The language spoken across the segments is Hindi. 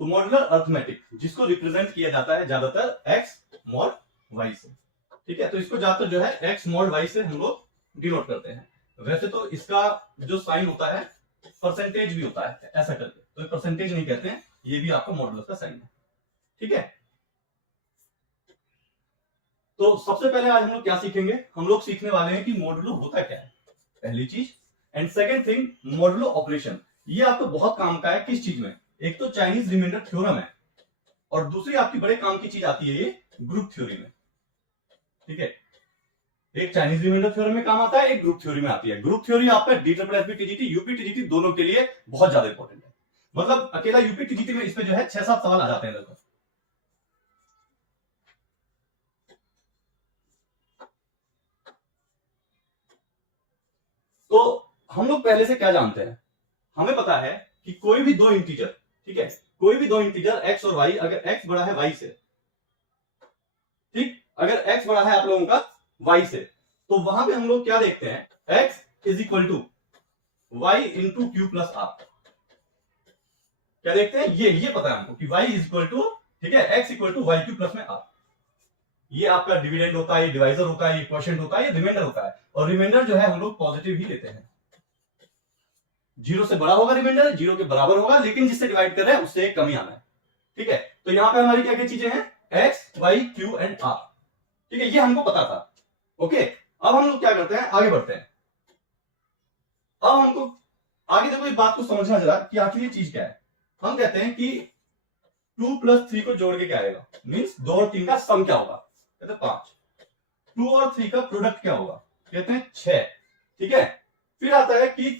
तो मॉड्यूलर अर्थमेटिक जिसको रिप्रेजेंट किया जाता है ज्यादातर एक्स मॉड वाई से, ठीक है। तो इसको ज्यादातर जो है एक्स मॉड वाई से हम लोग डिनोट करते हैं। वैसे तो इसका जो साइन होता है परसेंटेज भी होता है ऐसा करके, तो परसेंटेज नहीं कहते हैं, ये भी आपका मॉडुलस का साइन है, ठीक है। तो सबसे पहले आज हम लोग क्या सीखेंगे, हम लोग सीखने वाले हैं कि मॉडुलो होता क्या है, पहली चीज। And second thing, modulo operation, ये आपको बहुत काम का है। किस चीज में, एक तो चाइनीज रिमाइंडर थ्योरम है, और दूसरी आपकी बड़े काम की चीज आती है ये ग्रुप थ्योरी में, ठीक है। एक चाइनीज रिमाइंडर थ्योरम में काम आता है, एक ग्रुप थ्योरी में आती है। ग्रुप थ्योरी आपका DSSB टीजीटी यूपी टीजीटी दोनों के लिए बहुत ज्यादा इंपॉर्टेंट है। मतलब अकेला यूपी टीजीटी में इसमें जो है 6-7 सवाल आ जाते हैं लगभग। तो हम लोग पहले से क्या जानते हैं, हमें पता है कि कोई भी दो इंटीजर, ठीक है, कोई भी दो इंटीजर एक्स और वाई, अगर एक्स बड़ा है वाई से, ठीक, अगर एक्स बड़ा है आप लोगों का वाई से, तो वहां पे हम लोग क्या देखते हैं, X is equal to Y into Q plus R. क्या देखते हैं, ये पता है हमको कि y इज इक्वल टू, ठीक है, x equal to Y Q plus में आर। ये आपका डिविडेंड होता है, ये डिवाइजर होता है, ये क्वोशिएंट होता है, ये रिमाइंडर होता है। और रिमाइंडर जो है हम लोग पॉजिटिव ही लेते हैं, जीरो से बड़ा होगा रिमाइंडर, जीरो के बराबर होगा, लेकिन जिससे डिवाइड कर रहे हैं उससे कम ही आना है, ठीक है। तो यहां पे हमारी क्या क्या चीजें हैं, X Y Q and R, ठीक है, ये हमको पता था। ओके, अब हम लोग क्या करते हैं, आगे बढ़ते हैं। अब हमको आगे देखो इस बात को समझना जरा कि आखिर ये चीज क्या है। हम कहते हैं कि 2 + 3 को जोड़ के क्या आएगा, मीन्स 2 और 3 का सम क्या होगा, कहते हैं 5। 2 और 3 का प्रोडक्ट क्या होगा, कहते हैं 6, ठीक है। फिर आता है कि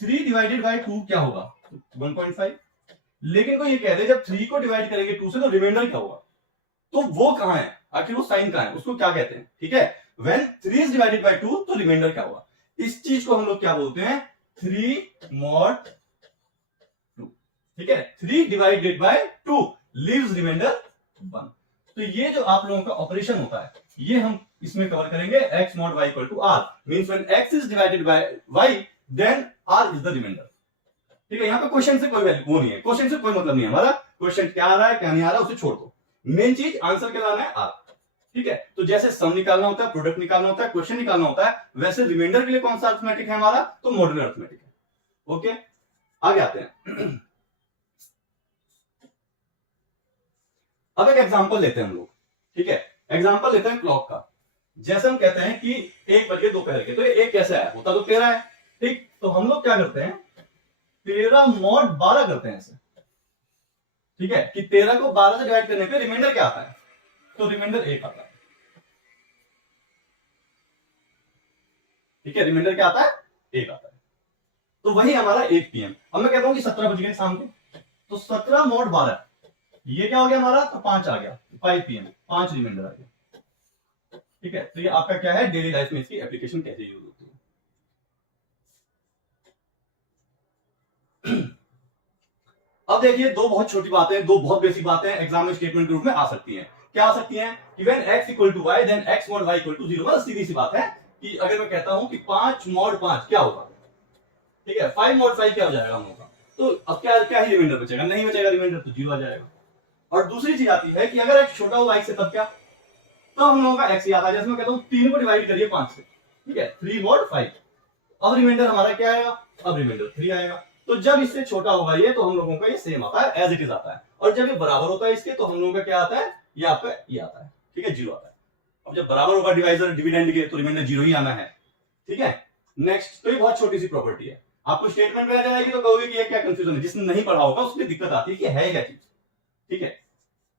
3 डिवाइडेड बाय 2 क्या होगा, 1.5। लेकिन कोई ये कह दे जब 3 को डिवाइड करेंगे 2 से तो रिमाइंडर क्या होगा, तो वो कहां है, आखिर वो साइन कहां है, उसको क्या कहते हैं, ठीक है। व्हेन 3 इज डिवाइडेड बाय 2 तो रिमाइंडर क्या होगा, इस चीज को हम लोग क्या बोलते हैं, 3 mod 2, ठीक है। 3 डिवाइडेड बाय 2 लीव्स रिमाइंडर 1। तो ये जो आप लोगों का ऑपरेशन होता है ये हम इसमें कवर करेंगे, x mod y equal to r means when x is divided by y then r is the remainder, ठीक है। यहां पे क्वेश्चन से कोई वैल्यू वो नहीं है, क्वेश्चन से कोई मतलब नहीं है हमारा, क्वेश्चन क्या आ रहा है क्या नहीं आ रहा उसे छोड़ दो, मेन चीज आंसर क्या लाना है r, ठीक है। तो जैसे सम निकालना होता है, प्रोडक्ट निकालना होता है, क्वेश्चन निकालना होता है, वैसे रिमाइंडर के लिए कौन सा अर्थमेटिक है हमारा, तो मॉड्यूलर अर्थमेटिक है। ओके, आगे आते हैं। अब एक एग्जांपल लेते हैं हम लोग, ठीक है, एग्जांपल लेते हैं क्लॉक का। जैसे हम कहते हैं कि 1 बजे दोपहर के, तो ये 1 कैसे है, होता तो 13 है, ठीक। तो हम लोग क्या करते हैं, 13 mod 12 करते हैं ऐसे, ठीक है, कि 13 को 12 से डिवाइड करने पे रिमाइंडर क्या आता है, तो रिमाइंडर 1 आता है, ठीक है, रिमाइंडर क्या आता है, 1 आता है। तो वही हमारा 1 PM। अब मैं कहता हूं कि 17 बज गए शाम के, तो 17 mod 12, ये क्या हो गया हमारा, तो 5 आ गया, 5 PM, 5 रिमाइंडर आ गया, ठीक है। तो ये आपका क्या है, डेली लाइफ में इसकी एप्लीकेशन कैसे यूज होती है। अब देखिए दो बहुत छोटी बातें, दो बहुत बेसिक बातें एग्जाम में स्टेटमेंट के रूप में आ सकती हैं। क्या आ सकती हैं कि when x equal to Y then x mod y equal to 0। बस सीधी सी बात है कि अगर मैं कहता हूं कि 5 mod 5 क्या होगा, ठीक है, 5 mod 5 क्या हो जाएगा हम लोग का, तो अब क्या क्या ही रिमाइंडर बचेगा, नहीं बचेगा रिमाइंडर, तो 0 आ जाएगा। और दूसरी चीज आती है कि अगर x छोटा होगा y से तब क्या, तो हम लोगों का x याद आ, जैसे मैं कहता हूं 3 को डिवाइड करिए 5 से, ठीक है, 3 mod 5, अब रिमाइंडर हमारा क्या आएगा, अब रिमाइंडर 3 आएगा। तो जब इससे छोटा होगा ये, तो हम लोगों का ये सेम आता है, एज इट इज आता है। और जब ये बराबर होता है इसके, तो हम लोगों का क्या आता है, ये आपका ये आता है, ठीक है, 0 आता है। अब जब बराबर होगा डिवाइजर डिविडेंड के, तो रिमाइंडर 0 ही आना है, ठीक है। नेक्स्ट, तो ये बहुत छोटी सी प्रॉपर्टी है, आपको स्टेटमेंट में आ जाएगी तो कहोगे कि ये क्या कंफ्यूजन है, जिसने नहीं पढ़ा होगा उसकी दिक्कत आती है कि है क्या चीज, ठीक है।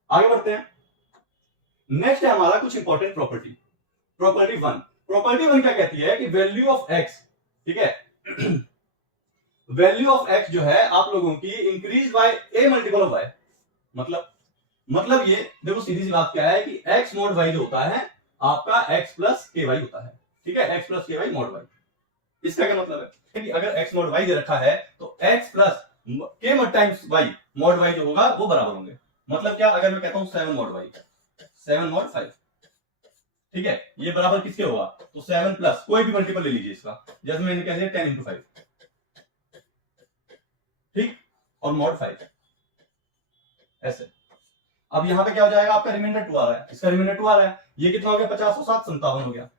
आगे बढ़ते हैं, नेक्स्ट है हमारा कुछ इंपॉर्टेंट प्रॉपर्टी। प्रॉपर्टी 1, प्रॉपर्टी 1 क्या कहती है कि वैल्यू ऑफ x, ठीक है, वैल्यू ऑफ x जो है आप लोगों की increase by a multiple of y। मतलब ये देखो सीधी सी बात क्या है कि x mod y जो होता है आपका x प्लस ky होता है, ठीक है, x plus ky mod y। इसका क्या मतलब है कि अगर x mod y दे रखा है तो x plus k mod times y mod y जो होगा वो बराबर होंगे। मतलब क्या, अगर मैं कहता हूं 7 mod y, 7 mod 5, ठीक है, ये बराबर किसके होगा, तो 7 प्लस कोई भी मल्टीपल ले लीजिए इसका, जैसे मैंने कह दिया 10 इंटू 5, ठीक, और mod 5, ऐसे। अब यहाँ पे क्या हो जाएगा, आपका रिमाइंडर 2 आ रहा है, इसका रिमाइंडर 2 आ रहा है, ये कितना हो गया 50 और 7 57 हो गया।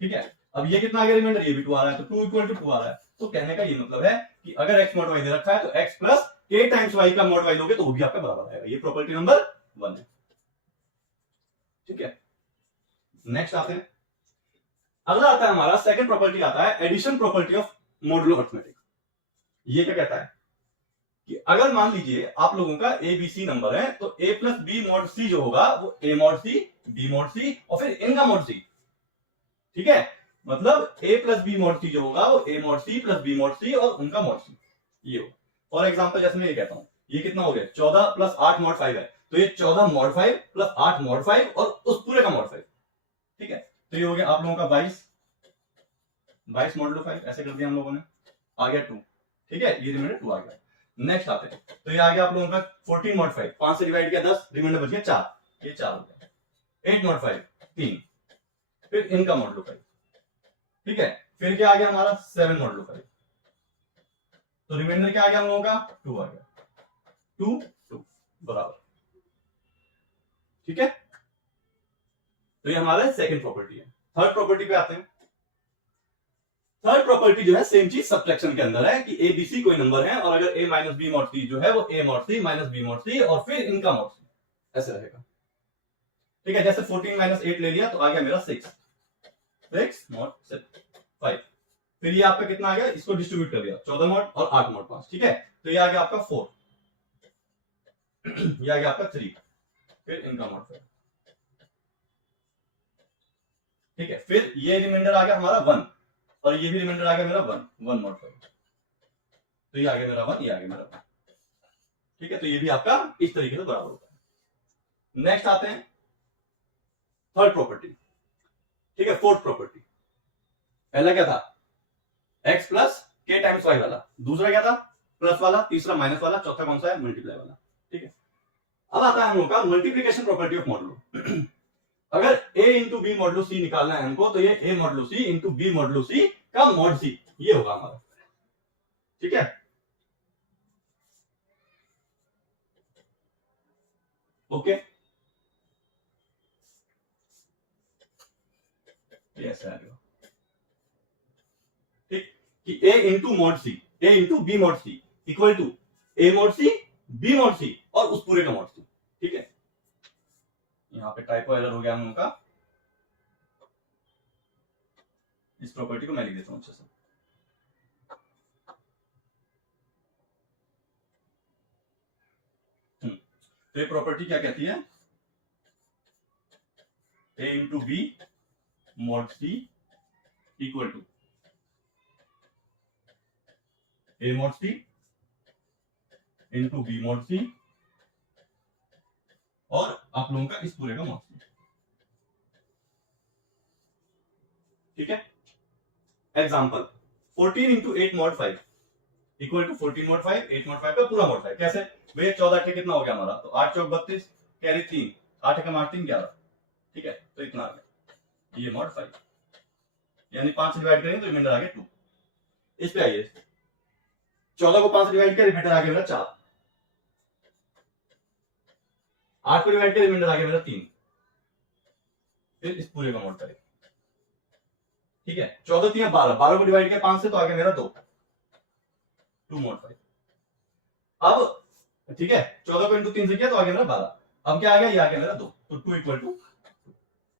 ठीक है, अब ये कितना आ गया रिमाइंडर, ये भी 2 आ रहा है, तो 2 इक्वल टू 2 आ रहा है। तो कहने का ये मतलब है कि अगर x मॉड y दे रखा है तो x plus k times y का मॉड y लोगे तो वो भी आपका बराबर आएगा। ये प्रॉपर्टी नंबर 1 है। ठीक है, नेक्स्ट आते हैं, अगला आता है हमारा सेकंड प्रॉपर्टी आता है addition property of modulo arithmetic. ये क्या कहता है कि अगर मान लीजिए आप लोगों का ए बी सी नंबर है तो a plus B mod C जो होगा वो a mod C, b mod C और फिर इनका मॉड सी। ठीक है, मतलब a plus B mod C जो होगा वो a mod C plus b mod C और उनका मॉड सी। ये हो फॉर एग्जांपल जैसे मैं ये कहता हूं ये कितना हो गया 14 प्लस 8 मॉड 5 है, तो ये 14 मॉड 5 प्लस 8 मॉड 5 और उस पूरे का मॉड 5। ठीक है, तो ये हो गया आप लोगों का 22 मॉडुलो 5, ऐसे कर दिया हम लोगों ने, आ गया 2। ठीक है, ये रिमाइंडर 2 आ गया। नेक्स्ट आते हैं, तो ये आ गया आप लोगों का 14 मॉड 5, 5 से डिवाइड किया 10, रिमाइंडर बच गया 4, ये 4 हो गया। 8 मॉड 5 3, फिर इनका मॉडुलो 5। ठीक है, फिर क्या आ गया हमारा 7 मॉडुलो 5, तो रिमाइंडर क्या आ गया हम लोगों का 2 आ गया, 2 2 बराबर। ठीक है, तो ये हमारा सेकंड प्रॉपर्टी है। थर्ड प्रॉपर्टी पे आते हैं। थर्ड प्रॉपर्टी जो है सेम चीज सब्ट्रैक्शन के अंदर है कि ए बी सी कोई नंबर है और अगर a minus B mod C जो है वो a mod C minus B mod C और फिर इनका मॉड सी, ऐसे रहेगा। ठीक है, जैसे 14 माइनस 8 ले लिया तो आ गया मेरा 6 मॉड 5, फिर ये आपका कितना आ गया, इसको डिस्ट्रीब्यूट कर दिया 14 मॉड और 8 मॉड 5। ठीक है, तो ये आ गया आपका 4, ये आ गया आपका 3, फिर इनका मॉड 5। ठीक है, फिर ये रिमाइंडर आ गया हमारा 1 और ये भी रिमाइंडर आ गया मेरा 1 मॉड 5, तो ये आ गया मेरा 1, ये आ गया मेरा 1। ठीक है, तो ये भी आपका इस तरीके से बराबर होता है। नेक्स्ट आते हैं थर्ड प्रॉपर्टी। ठीक है, फोर्थ प्रॉपर्टी, पहला क्या था x plus k times y वाला, दूसरा क्या था प्लस वाला, तीसरा माइनस वाला, चौथा कौन सा है मल्टीप्लाई वाला। ठीक है, अब आता है हम लोग का मल्टीप्लीकेशन प्रॉपर्टी ऑफ मॉडुलो। अगर a into B modulo C निकालना है हमको तो ये a modulo C into B modulo C का मॉड सी, ये होगा हमारा। ठीक है, ओके, ये ऐसा आएगा। ठीक, कि a into mod C, a into B mod C equal to a mod C b mod C और उस पूरे का मॉड सी। ठीक है, यहां पे टाइपो एरर हो गया हम लोगों का, इस प्रॉपर्टी को मैं लिख देता हूं अच्छे से। तो ये प्रॉपर्टी क्या कहती है, a into B mod C equal to a mod C into B mod C और आप लोगों का इस पूरे का मॉड सी। ठीक है, example 14 into 8 mod 5 equal to 14 mod 5, 8 mod 5 का पूरा मॉड 5। कैसे भैया 14 8 कितना हो गया हमारा, तो 8 चौक 32, कैरी 3, 8 का 8 3 11। ठीक है, तो इतना आ गया ये मॉड 5, यानी 5 डिवाइड करेंगे तो रिमाइंडर आ गया 2। इस पे आइए, 14 को 5 डिवाइड किया रिमाइंडर आ गया मेरा 4, 8 को डिवाइड किया रिमाइंडर आ गया मेरा 3, फिर इस पूरे का मॉड 5। ठीक है, 14 3 12, 12 को डिवाइड किया 5 से तो आ गया मेरा 2 मॉड 5। अब ठीक है, 14 को इंटू 3 से किया तो आ गया मेरा 12, अब क्या आ गया, ये आ गया मेरा 2, तो 2 इक्वल टू